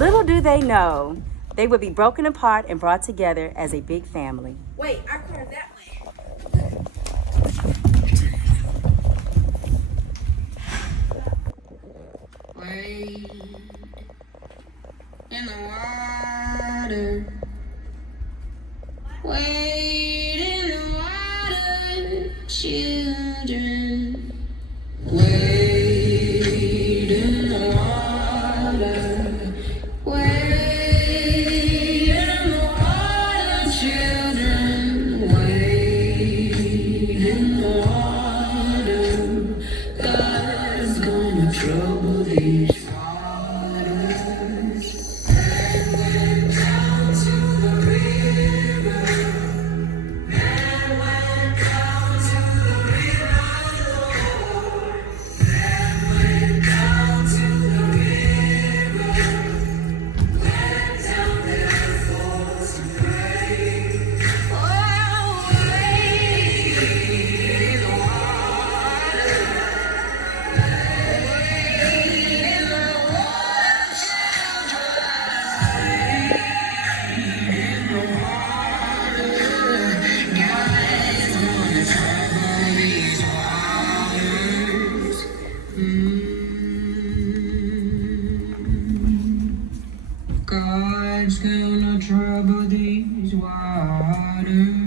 Little do they know, they would be broken apart and brought together as a big family. Wait, I curved that way. Wade in the water. Wade in the water, children. Wade in the water. Wade in the water, children. Wade in the water. God's gonna trouble these waters. And went down to the river. And went down to the river, Lord. And went down to the river. Went down there for to pray. Oh, wade in the water. God's gonna trouble these waters.